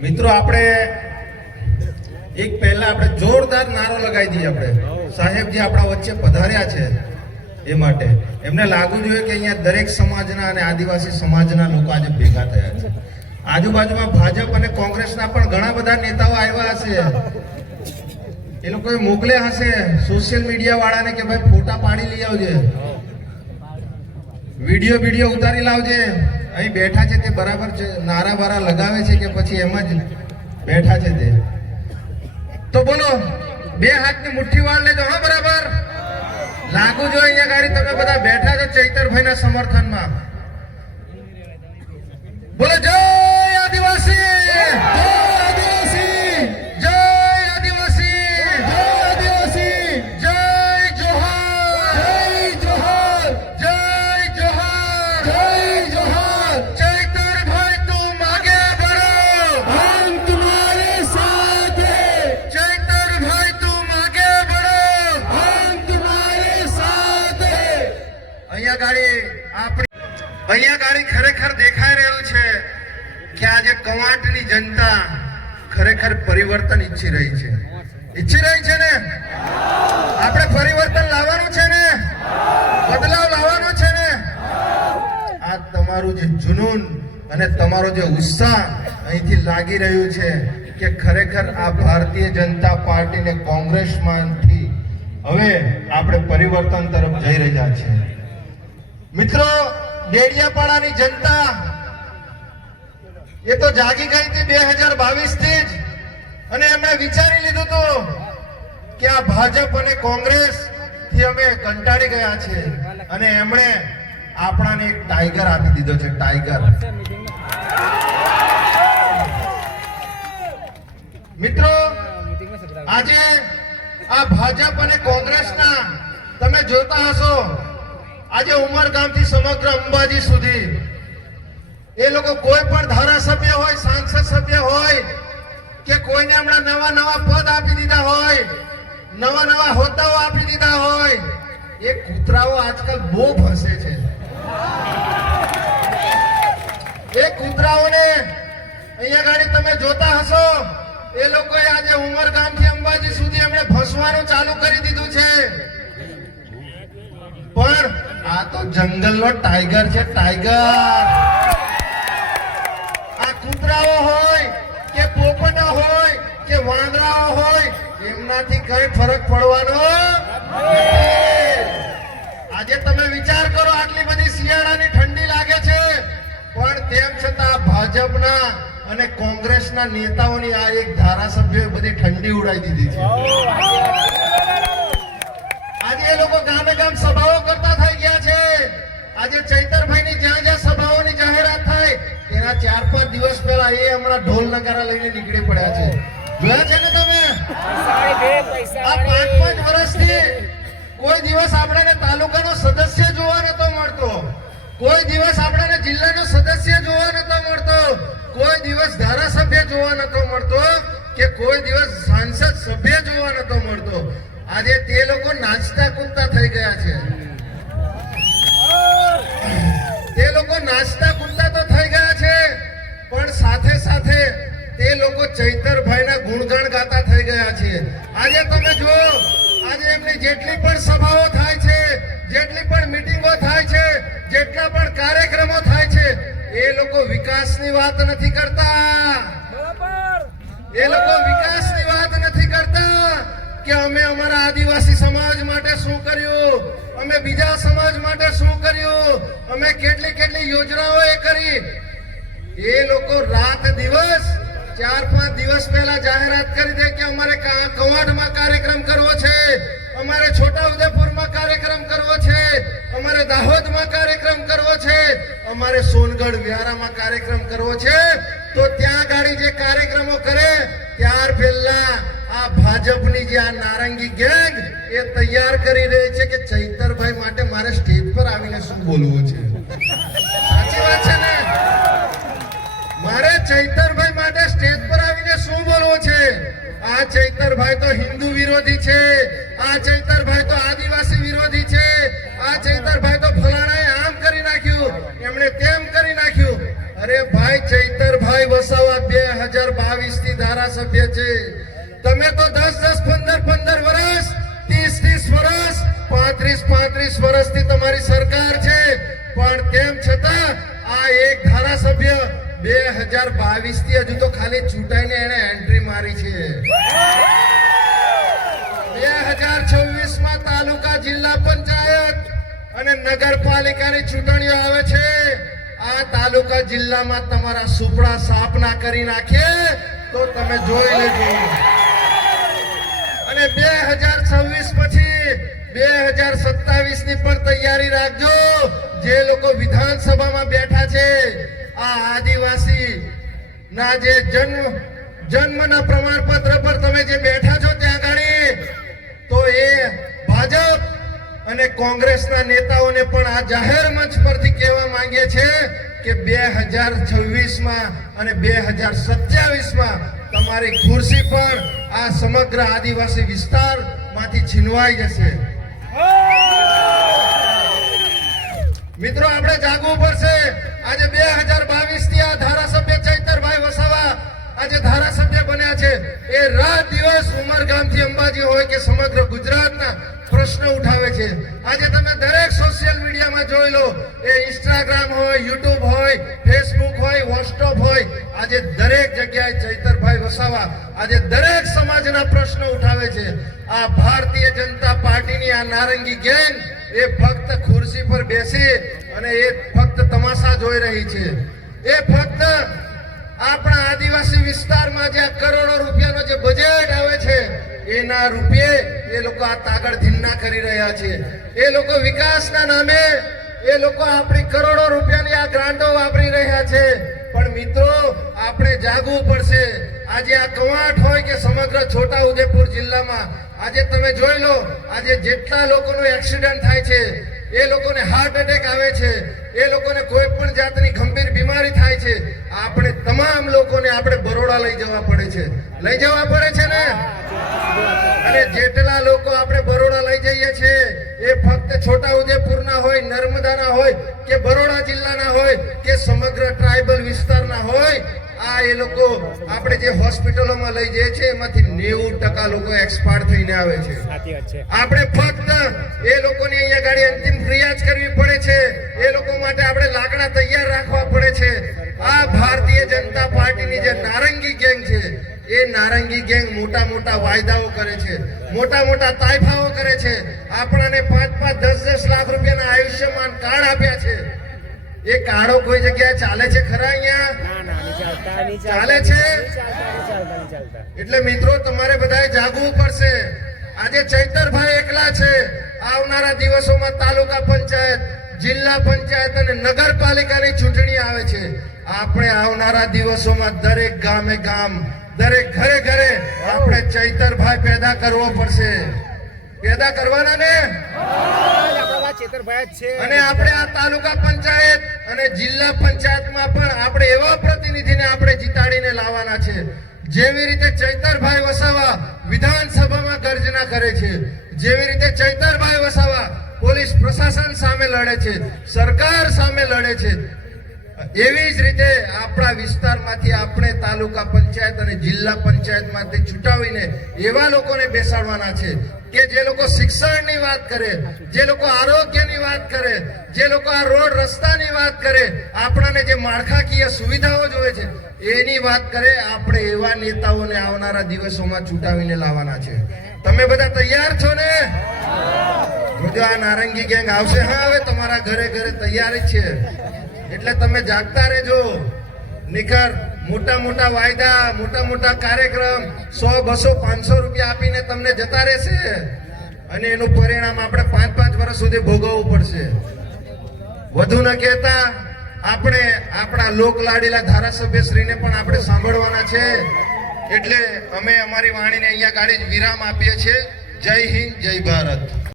મિત્રો, આપણે એક પહેલા આપણે જોરદાર નારો લગાવી દઈએ આપણે. સાહેબજી આપણા વચ્ચે પધાર્યા છે એ માટે. એમને લાગવું જોઈએ કે અહીંયા દરેક સમાજના અને આદિવાસી સમાજના લોકો આજે ભેગા થયા છે. આજુબાજુમાં ભાજપ અને કોંગ્રેસના પણ ઘણા બધા નેતાઓ આવ્યા હશે. એ લોકોએ મોકલ્યા હશે સોશિયલ મીડિયા વાળાને કે ભાઈ ફોટા પાડી લઈ આવજે. વીડિયો વીડિયો ઉતારી લાવજે. અહીં બેઠા છે તે બરાબર છે નારા બારા લગાવે છે કે પછી એમ જ બેઠા છે તે. તો બોલો, બે હાથની મુઠ્ઠી વાળ લેજો, હા, બરાબર? લાગુ જો અહીંયા ગાડી, તમે બધા બેઠા છો ચૈતરભાઈના સમર્થનમાં. બોલો, જય દેખાઈ રહ્યું છે કે આજે કવાંટની જનતા ખરેખર પરિવર્તન ઈચ્છી રહી છે. ઈચ્છી રહી છે ને? આપણે પરિવર્તન લાવવાનું છે ને? બદલાવ લાવવાનો છે ને? આ તમારું જે જુનૂન અને તમારો જે ઉત્સાહ અહીંથી લાગી રહ્યું છે કે ખરેખર આ ભારતીય જનતા પાર્ટીને કોંગ્રેસમાંથી હવે આપણે પરિવર્તન તરફ જઈ રહ્યા છીએ. મિત્રો ડેડિયાપાડાની જનતા એ તો જાગી ગઈ હતી બે હજાર બાવીસથી જ. અને એમણે વિચારી લીધું હતું કે આ ભાજપ અને કોંગ્રેસથી અમે કંટાળી ગયા છે અને એમણે આપણાને એક ટાઈગર આપી દીધો છે, ટાઈગર. મિત્રો, આજે આ ભાજપ અને કોંગ્રેસના તમે જોતા હશો આજે ઉમરગામથી સમગ્ર અંબાજી સુધી. એ લોકો કોઈ પણ ધારાસભ્ય હોય, સાંસદ સભ્ય હોય, કે કોઈને હમણાં નવા નવા પદ આપી દીધા હોય, નવા નવા હોદ્દાઓ આપી દીધા હોય, એ કૂતરાઓ આજકાલ બહુ ફસે છે. એ કૂતરાઓને અહીંયા ગાડી તમે જોતા હશો, એ લોકોએ આજે ઉમરગામથી અંબાજી સુધી એમણે ફસવાનું ચાલુ કરી દીધું છે. આ તો જંગલનો ટાઈગર છે ટાઈગર આ કૂતરાઓ હોય, કે પોપટા હોય, કે વાંદરાઓ હોય, એમનાથી કઈ ફરક પડવાનો આજે તમે વિચાર કરો, આટલી બધી શિયાળાની ઠંડી લાગે છે. પણ તેમ છતાં ભાજપના અને કોંગ્રેસના નેતાઓની આ એક ધારાસભ્યોએ બધી ઠંડી ઉડાઈ દીધી છે. આજે એ લોકો ગામે ગામ સભાઓ કરતા થઈ ગયા છે. આજે ચૈતરભાઈની જ્યાં જ્યાં સભાઓની જાહેરાત થાય, તેના ચાર પાંચ દિવસ પહેલા એ હમણાં ઢોલ નગારા લઈને નીકળી પડ્યા છે. જોયા છે ને તમે? આ પાંચ પાંચ વર્ષથી કોઈ દિવસ આપણને તાલુકાનો સદસ્ય જોવા નતો મળતો. કોઈ દિવસ આપણને જિલ્લાનો સદસ્ય જોવા નતો મળતો. કોઈ દિવસ ધારાસભ્ય જોવા નતો મળતો કે કોઈ દિવસ સાંસદ સભ્ય જોવા નતો મળતો. આજે તે લોકો નાચતા કૂદતા થઈ ગયા છે. તે લોકો નાચતા કૂદતા તો થઈ ગયા છે પણ સાથે સાથે તે લોકો ચૈતરભાઈના ગુણગાન ગાતા થઈ ગયા છે. આજે તમે જુઓ આજે એમની જેટલી પણ સભાઓ થાય છે જેટલી પણ મીટિંગો થાય છે જેટલા પણ કાર્યક્રમો થાય છે એ લોકો વિકાસની વાત નથી કરતા. એ લોકો વિકાસની વાત નથી કરતા. કે અમે અમારા આદિવાસી સમાજ માટે શું કર્યું? અમે બીજા સમાજ માટે શું કર્યું? અમે કેટલી કેટલી યોજનાઓ એ કરી? એ લોકો રાત દિવસ, ચાર પાંચ દિવસ પહેલા જાહેરાત કરી દે કે અમારે કવાંટમાં કાર્યક્રમ કરવો છે, અમારે છોટા ઉદેપુરમાં કાર્યક્રમ કરવો છે, અમારે દાહોદમાં કાર્યક્રમ કરવો છે, અમારે સોનગઢ વ્યારામાં કાર્યક્રમ કરવો છે, તો ત્યાં ગાડી જે કાર્યક્રમો કરે, ત્યાર પહેલા ભાજપની જે આ નારંગી ગેંગ એ તૈયાર કરી રહી છે કે ચૈતરભાઈ માટે મારે સ્ટેજ પર આવીને શું બોલવું છે? સાચી વાત છે ને? મારે ચૈતરભાઈ માટે સ્ટેજ પર આવીને શું બોલવું છે? આ ચૈતરભાઈ તો હિન્દુ વિરોધી છે. આ ચૈતરભાઈ તો આદિવાસી વિરોધી છે. આ ચૈતરભાઈ તો ફલાણાએ આમ કરી નાખ્યું. એમણે તેમ કરી નાખ્યું. અરે ભાઈ, ચૈતરભાઈ વસાવા બે હજાર બાવીસથી ધારાસભ્ય છે. તમે તો દસ દસ, પંદર પંદર વર્ષ ત્રીસ ત્રીસ વર્ષ પાંત્રીસ પાંત્રીસ વર્ષથી તમારી સરકાર છે. પણ તેમ છતાં આ એક ધારાસભ્ય બે હજાર બાવીસથી હજુ તો ખાલી ચૂંટાઈને એને એન્ટ્રી મારી છે. બે હજાર છવ્વીસમાં તાલુકા જિલ્લા પંચાયત અને નગરપાલિકાની ચૂંટણીઓ આવે છે. આ તાલુકા જિલ્લામાં તમારા સુપડા સાપના કરી નાખે તો તમે જોઈ લેજો. અને બે હજાર છવ્વીસ પછી બે હજાર સત્તાવીસની પણ તૈયારી રાખજો. જે લોકો વિધાનસભામાં બેઠા છે, આ આદિવાસી ના જે જન્મ, જન્મના પ્રમાણપત્ર પર તમે જે બેઠા છો ત્યાં આગળ તો એ ભાજપ અને કોંગ્રેસના નેતાઓને પણ આ જાહેર મંચ પરથી કહેવા માંગે છે કે બે હજાર છવ્વીસમાં અને બે હજાર સત્યાવીસમાં તમારી ખુરશી પણ આ સમગ્ર આદિવાસી વિસ્તારમાંથી છીનવાઈ જશે. મિત્રો, આપણે જાગવું પડશે. આજે બે હજાર બાવીસથી આ ધારાસભ્ય ચૈતરભાઈ વસાવા આજે ધારાસભ્ય બન્યા છે. એ રાત દિવસ ઉમરગામથી અંબાજી હોય કે સમગ્ર ગુજરાતના પ્રશ્નો ઉઠાવે છે. આજે તમે દરેક સોશિયલ મીડિયામાં જોઈ લો. એ ઇન્સ્ટાગ્રામ હોય યુટ્યુબ હોય ફેસબુક હોય વોટ્સઅપ હોય, આજે દરેક જગ્યાએ ચૈતરભાઈ વસાવા, આજે દરેક સમાજના પ્રશ્નો ઉઠાવે છે. આ ભારતીય જનતા પાર્ટીની આ નારંગી ગેંગ એ ફક્ત ખુરશી પર બેસી અને એ ફક્ત તમાશા જોઈ રહી છે. એ ફક્ત આપણા આદિવાસી વિસ્તારમાં જે કરોડો રૂપિયાનો જે બજેટ આવે છે, એના રૂપિયે એ લોકો આ તાગડ ધીન્ના કરી રહ્યા છે. એ લોકો વિકાસના નામે એ લોકો આપણી કરોડો રૂપિયાની આ ગ્રાન્ટો વાપરી મિત્રો, આપણે જાગવું પડશે. આજે આ કવાટ હોય કે સમગ્ર છોટા ઉદેપુર જિલ્લામાં, આજે તમે જોઈ લો, આજે જેટલા લોકોનું એક્સિડન્ટ થાય છે, એ લોકોને હાર્ટ એટેક આવે છે, એ લોકોને કોઈ પણ જાતની ગંભીર બીમારી થાય છે, આપણે તમામ લોકોને આપણે બરોડા લઈ જવા પડે છે. લઈ જવા પડે છે ને? અને જેટલા લોકો આપણે બરોડા લઈ જઈએ છીએ, એ ફક્ત છોટા ઉદેપુરના હોય, નર્મદાના હોય કે બરોડા જિલ્લાના હોય કે સમગ્ર ટ્રાઇબલ વિસ્તારના હોય આ એ લોકો આપણે જે હોસ્પિટલોમાં લઈ જઈએ છીએ એમાંથી નેવું ટકા લોકો એક્સપાયર થઈને આવે છે. છે. આપણે ફક્ત એ લોકોની અહીંયા ગાડી અંતિમ ક્રિયા જ કરવી પડે છે. એ લોકો માટે આપણે લાકડા તૈયાર રાખવા પડે છે. આ ભારતીય જનતા પાર્ટીની જે નારંગી ગેંગ છે એ નારંગી ગેંગ મોટા મોટા વાયદાઓ કરે છે. મોટા મોટા તાયફાઓ કરે છે. આપણાને પાંચ પાંચ દસ દસ લાખ રૂપિયાના આયુષ્યમાન કાર્ડ આપ્યા છે. એ કાળો કોઈ જગ્યાએ ચાલે છે ખરા અહીંયા? ચાલે છે? એટલે મિત્રો તમારે બધાએ જાગવું પડશે. આજે ચૈતરભાઈ એકલા છે. આવનારા દિવસોમાં તાલુકા પંચાયત જિલ્લા પંચાયત અને નગરપાલિકાની ચૂંટણી આવે છે. આપણે આવનારા દિવસોમાં દરેક ગામે ગામ દરેક ઘરે ઘરે આપણે ચૈતરભાઈ પેદા કરવો પડશે. પેદા કરવાના ને? અને આપણે આ તાલુકા પંચાયત અને જિલ્લા પંચાયતમાં પણ આપણે એવા પ્રતિનિધિને આપણે જીતાડીને લાવવાના છે. જેવી રીતે ચૈતરભાઈ વસાવા વિધાનસભામાં ગર્જના કરે છે, જેવી રીતે ચૈતરભાઈ વસાવા પોલીસ પ્રશાસન સામે લડે છે, સરકાર સામે લડે છે એવી જ રીતે આપણા વિસ્તારમાંથી આપણે તાલુકા પંચાયત અને જિલ્લા પંચાયતમાંથી છૂટાવીને એવા લોકોને બેસાડવાના છે કે જે લોકો શિક્ષણની વાત કરે, જે લોકો આરોગ્યની વાત કરે, જે લોકો આ રોડ રસ્તાની વાત કરે, આપણાને જે માળખાકીય સુવિધાઓ જોઈએ છે, એની વાત કરે, આપણે એવા નેતાઓને આવનારા દિવસોમાં છૂટાવીને લાવવાના છે. તમે બધા તૈયાર છો ને? જો આ નારંગી ગેંગ આવશે, હા, હવે તમારા ઘરે ઘરે તૈયાર જ છે. એટલે તમે જાગતા રહેજો. નિખર મોટા મોટા વાયદા, મોટા મોટા કાર્યક્રમ, સો, બસો, પાંચસો રૂપિયા આપીને તમને જતા રહેશે. અને એનું પરિણામ આપણે પાંચ પાંચ વર્ષ સુધી ભોગવવું પડશે. વધુ ન કહેતા, આપણે આપણા લોક લાડીલા ધારાસભ્ય શ્રીને પણ આપણે સાંભળવાના છે. એટલે અમે અમારી વાણીને અહીંયા ગાડી વિરામ આપીએ છીએ. જય હિન્દ, જય ભારત.